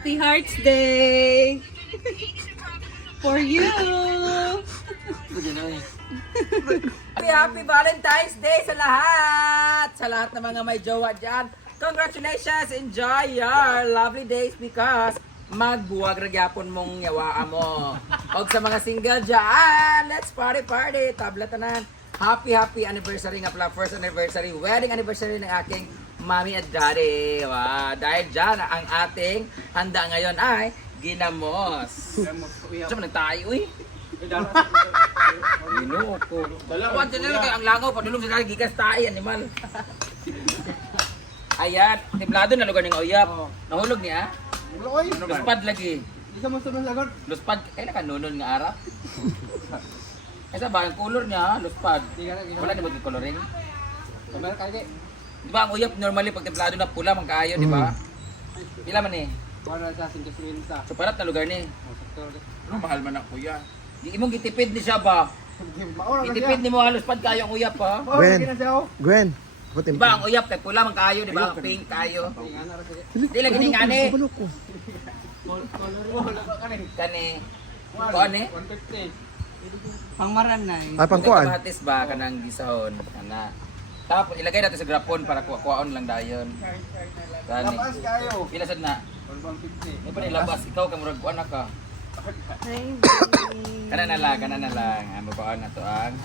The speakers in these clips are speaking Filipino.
Happy Hearts Day! For you! Happy Valentine's Day sa lahat! Sa lahat ng mga may jowa dyan. Congratulations! Enjoy your lovely days because magbuwag ragyapon mong yawaan mo. O sa mga single dyan, let's party party! Tablatanan. Happy anniversary nga pala. First anniversary, wedding anniversary ng aking mommy at daddy. Wow. Dahil dyan, ang ating handa ngayon ay ginamos. Saan mo nagtayo eh? Ginoo ko. Huwag dyan nila kayo ang langaw. Padulong sa gigas tayo, animal. Ayan, timplado na lugar ng uyap. Nahulog niya? Luspad lagi. Hindi ka mo sumasagot. Luspad, kailan ka nunon nga arap? Kaya ba, ang color niya, luspad. Wala na mag-coloring. Kamera kaya. Di ba ang uyap normally pag templado na pula, magkaayo, di ba? Pila man eh. Para sa singkasinta. So parat na lugar ni. Ano mahal man ako yan? Di imong gitipid ni siya ba? Gitipid ni mo halos pad kayo ang uyap ha. Gwen, Di ba ang uyap kay pula man kayo, di ba? Pink kayo. Di lagi ni ngani. Kani. Kani? 150. Pangmaran na eh. Ay, pangkuan. Kamatis ba kanang gisahon kana. Tapos ilagay natin sa grapon para kuwaon lang dayon. Kani. Labas kayo. Pila sad na? 150. Di pa nilabas ikaw kay murag kuan ka. Ay, Kana na lang. Ang babaon na to ang.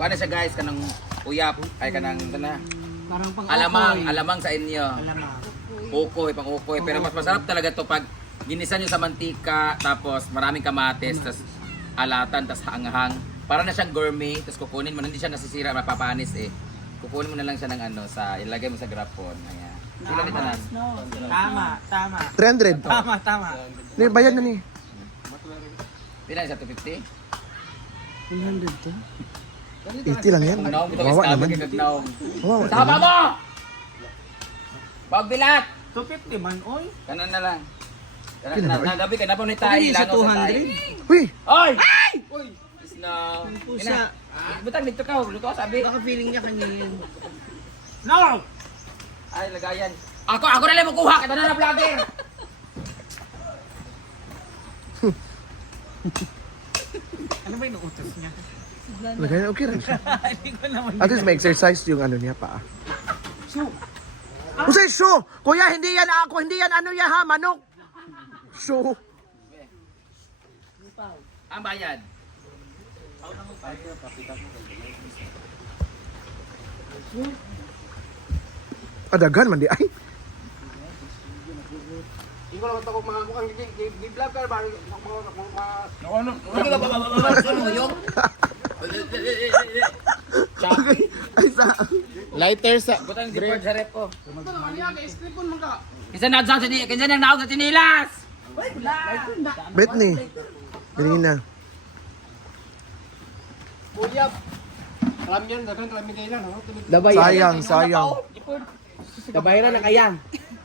Kuan na siya guys kanang uyap ay kanang kana. parang pang Alamang sa inyo. Alamang. Ukoy, pang ukoy. Pero mas masarap talaga to pag ginisan nyo sa mantika, tapos maraming kamatis, tapos alatan, tapos hanghang. Para na siyang gourmet, tapos kukunin mo, hindi siya nasisira, mapapanis eh. Kukunin mo na lang siya ng ano, ilagay mo sa grapon. Ayan. Sila nito na. Tama. 300. Tama. Ni bayad na ni. Pila sa 250? 100 to. 80 lang yan. Ang naong, ito Wawa istabi naman. kay naong. Wawa Tama naman. mo! Pagbilat! 250 man, oy. Kanan na lang. Kailan ba? Nagabi ka na po ni tayo. Sa langaw sa tayo. 200. Uy! Oy! Uy! No. Pusa. Butang dito ka, luto sabi. Baka feeling niya kanyan. No! Ay, lagayan. Ako na lang magkuha, kita na vlogger. Ano ba yung utos niya? Lagay okay rin siya. Hindi ko naman. At least may exercise yung ano niya pa. Usay show! Kuya, hindi yan ako, hindi yan ano yan ha, manok! Show! Ang bayad. Adagan man di ay. Ikaw naman ako mga mukhang gi-vlog ka ba? Ano yung? Choppy. Ay sa... Lighter sa... Butang di sa rep ko. Ano yan? Kaya-stripon man ka. Kinsa na sa sini, kinsa na naog sa sinilas. Britney. Ganina. Uyap. Alam yan, dagan kami kayo lang. Sayang. Kabayaran na kaya.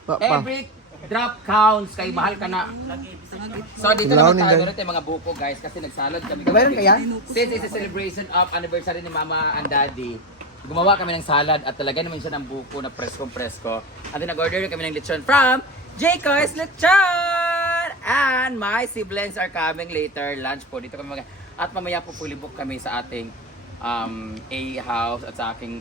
Pa. Every drop counts kay mahal ka na. So dito Ilaw naman ni tayo, Day. meron tayong mga buko guys kasi nagsalad kami. Kabayaran kaya? Since it's a celebration of anniversary ni Mama and Daddy, gumawa kami ng salad at talagay naman siya ng buko na presko. At then nag-order kami ng lechon from Jayco's Lechon! And my siblings are coming later, lunch po. Dito kami at mamaya po fully-book kami sa ating A house at sa ating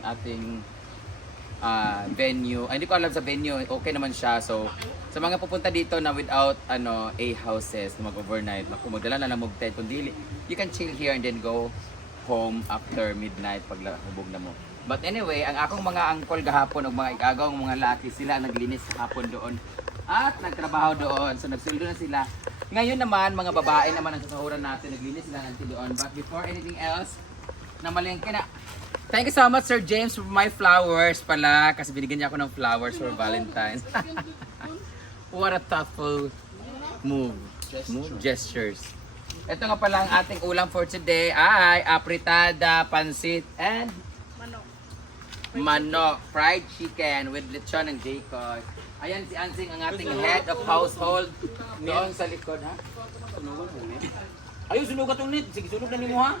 venue. Ay, hindi ko alam sa venue, okay naman siya. So, sa mga pupunta dito na without A houses na mag-overnight, magdala na lang mag-tent. Kundi, you can chill here and then go home after midnight pag hubog na mo. But anyway, ang akong mga angkol gahapon o mga ikagawang mga laki, sila naglinis hapon doon at nagtrabaho doon. So nagsuldo na sila. Ngayon naman, mga babae naman ang sasahuran natin, naglinis sila natin doon. But before anything else, namalengke na. Thank you so much Sir James for my flowers pala kasi binigyan niya ako ng flowers for Valentine's. What a thoughtful move. Gestures. Ito nga pala ang ating ulam for today ay apritada, pansit, and manok, fried chicken with lechon ng Jayco's. Ayan si Ansing ang ating head of household doon sa likod ha. Ayun, sunugat ulit. Sige, sunog na nimo ha.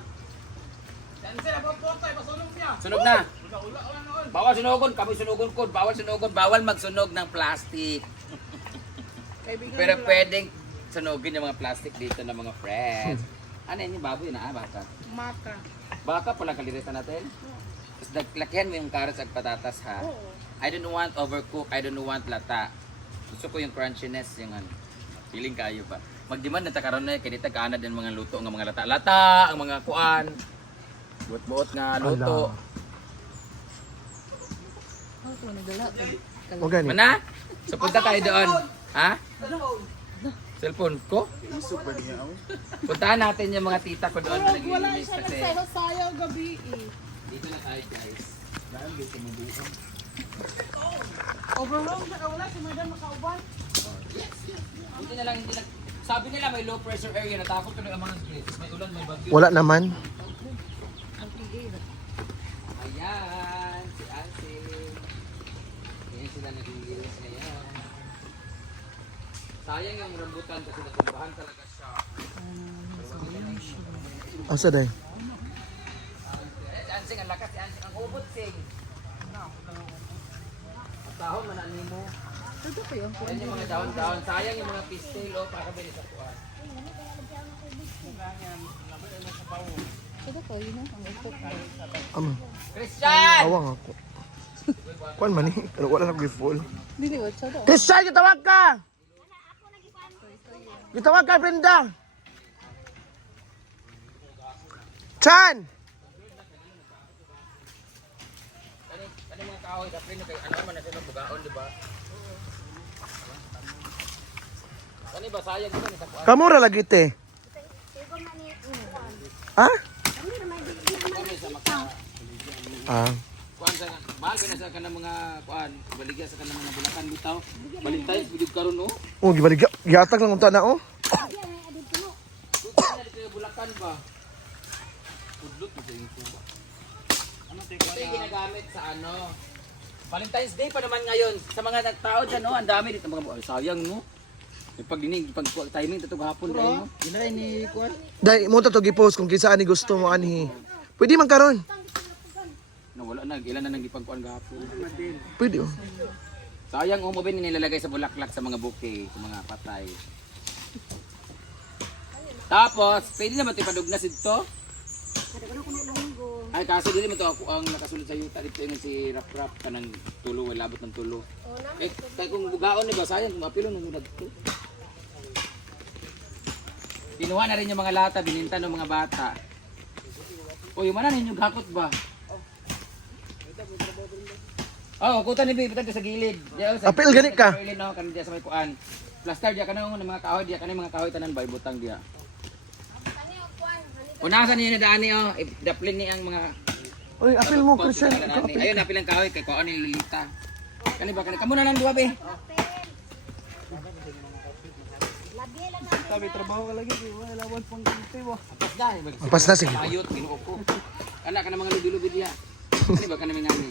Sunog na. Bawal sunogon, kami sunogon ko. Bawal sunogon, bawal magsunog ng plastic. Pero pwedeng sunugin yung mga plastic dito ng mga friends. Ano yun yung baboy na baka? Maka. Baka pala kaliritan natin? Tapos lakihan mo yung carrots at patatas ha. I don't want overcook, I don't want lata. Gusto ko yung crunchiness, yung ano. Feeling kayo ba? Mag-demand na takaroon na kaya dito kaanad yung mga luto ng mga lata. Lata, ang mga kuan. Buot-buot nga luto. O gani. Mana? So punta tayo doon. Ha? Cellphone ko? Puntahan natin yung mga tita ko doon na naglilinis kasi. Sayaw gabi eh. Dito na tayo guys. Dahil dito mo dito. Overwhelmed na wala si madam makauban. Hindi na lang, hindi na. Sabi nila may low pressure area. Natakot tuloy ang mga grids. May ulan, may bagyo. Wala naman. Ayan, si Ansel. Ayan sila naglilinis ngayon. Sayang yung rambutan kasi natumbahan talaga siya. Asa day? Si Ansel, ang lakas si Ansel. Ang ubot sing. Ang tahon manani mo. Ayan yung mga dahon-dahon. Sayang yung mga pistil o para bilhin sa kuwan. Ama, Christian! awang ako. Kuan man eh. Pero wala na full. Christian, gitawag ka! Gitawag ka, Brenda! Chan! Ano mga kahoy? Dapat kay ano man na sila bugaon, di ba? Kani ba sayang ko ni sa kuwan? Kamura lagi te. Ha? Ah. Kuan sa mahal ka na sa kanang mga kuan, baligya sa kanang mga bulakan bitaw. Valentine's bigid karon no. Oh, gibalik giatag lang unta na oh. Tutok na dito yung bulakan ba? Udlot mo sa yung tuba. Ano ito yung ginagamit sa ano? Valentine's Day pa naman ngayon. Sa mga tao dyan, no? Ang dami dito. Mga sayang, no? Yung pagdinig, pag timing, ito hapon tayo, no? Ginay ni Kuan. Dai mo to gi-post kung kinsa ani gusto mo anhi. Pwede man karon. No, wala na. Ilan na nang ipagkuhan gahapon. Pwede oh. Sayang, mo ba nilalagay sa bulaklak sa mga bouquet, sa mga patay. Tapos, pwede naman ito ipadugnas ito. Ay, kaso dili mo to ako ang nakasulod sa yuta dito yung si Rap Rap kanang tulo, wala labot ng tulo. Eh, kaya kung bugaon ni ba, sayang, kung mapilo nung muna dito. Kinuha na rin yung mga lata, bininta ng mga bata. O, yung mana ninyo gakot ba? Oh, kutan ni Bibi, sa gilid. Diyan, sa- Apil gani ka? Sa gilid, no, kanang diyan sa may kuan. Plaster diya kanang ng mga kahoy diya, kanang mga kahoy tanan ba ibutang diya. Unasan niyo na daan niyo, daplin ni ang mga Oy, apil mo Christian. ayun, napil ang kahoy kay kuan ni Lilita. Kani ba kani kamo na lang duwa be. Sabi trabaho ka lagi, wala lawan pang kinte mo. Apas dai. Apas na, sige. Ayot ginuo ko. Kana kana mga lubi-lubi diya. Kani ba kana mga ngani.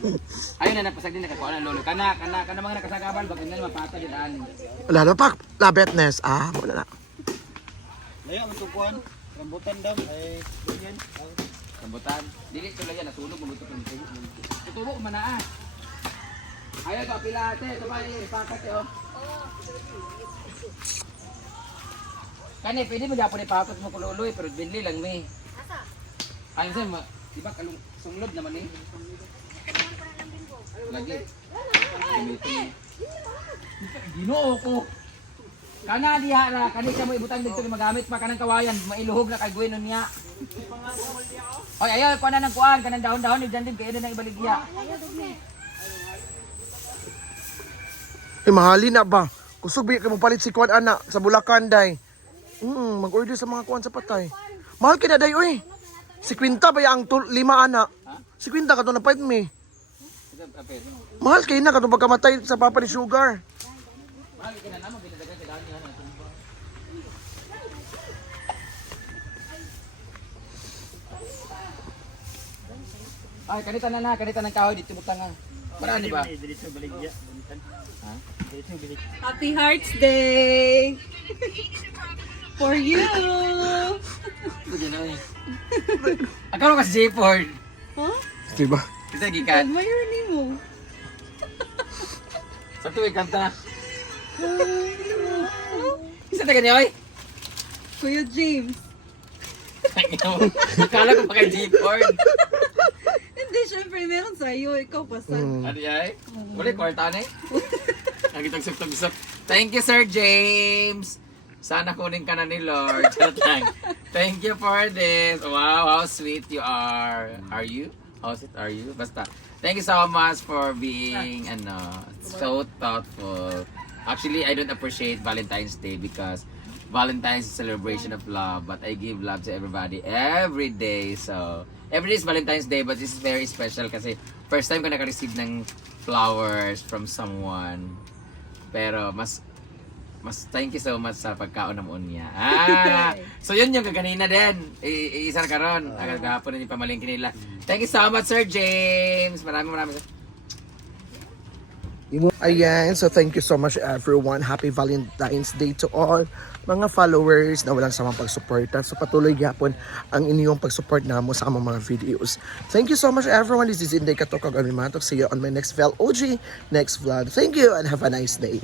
Ayun na napasag din na kuan lolo. Kana mga nakasagabal ba kanyan mapata din ani. Lalo pa labetness. Ah, wala na. Laya mo to Kuan. Rambutan daw ay ganyan. Rambutan. Dili to lang yan natulog mo to dito. Tutubo man na. Ayaw to pilate, to ba ipakat oh. Kani pwede mo gyapon ipakot mo kululoy pero binli lang mi. Asa? Ano sa ma? Di ba kalung sunglod naman eh. Lagi. Ginoo ko. Kana diha ra kani siya mo ibutang dito magamit pa kanang kawayan mailuhog na kay Gwen niya. Oy ayaw ko na nang kuan kanang dahon-dahon ni Jandim kay na ibaligya. Mahali na ba? Kusog bi mo palit si kuan ana sa Bulacan day. Mag-order sa mga kuan sa patay. Mahal kina day oy. Si Quinta ba yang 5 ana? Si Quinta kato na pait mi. Mahal kay na kato pagkamatay sa papa ni Sugar. Mahal kina namo binadagan sa daan niya na tumba. Ay kanita na kanita ng kahoy dito butang nga. Marami ba? Dito baligya. Ha? Dito baligya. Happy Hearts Day! For you! Akaw ka si J-Ford. Huh? Diba? Kasi gikan. Admire ni mo. Sa tuwing kanta. Kinsa taga niya, oy? Kuya James. Akala ko pa kay G-Ford. Hindi, syempre, meron sa'yo. Ikaw pa sa. Ano yay? Wala, kwarta na eh. Nagitagsok-tagsok. Thank you, Sir James. Sana kunin ka na ni Lord. Charot lang. Thank you for this. Wow, how sweet you are. Are you? How sweet are you? Basta. Thank you so much for being so thoughtful. Actually, I don't appreciate Valentine's Day because Valentine's is a celebration of love, but I give love to everybody every day. So, every day is Valentine's Day, but this is very special kasi first time ko naka-receive ng flowers from someone. Pero mas thank you so much sa pagkaon ng unya. So yun yung kaganina din. Isa na karon. Agad gahapon na yung pamalingkin nila. Thank you so much, Sir James. Maraming. Ayan, so thank you so much everyone. Happy Valentine's Day to all mga followers na walang samang pagsuporta. So patuloy yapon ang inyong pagsupport na mo sa among mga videos. Thank you so much everyone. This is Inday Katokag Animatok. See you on my next vlog. Thank you and have a nice day.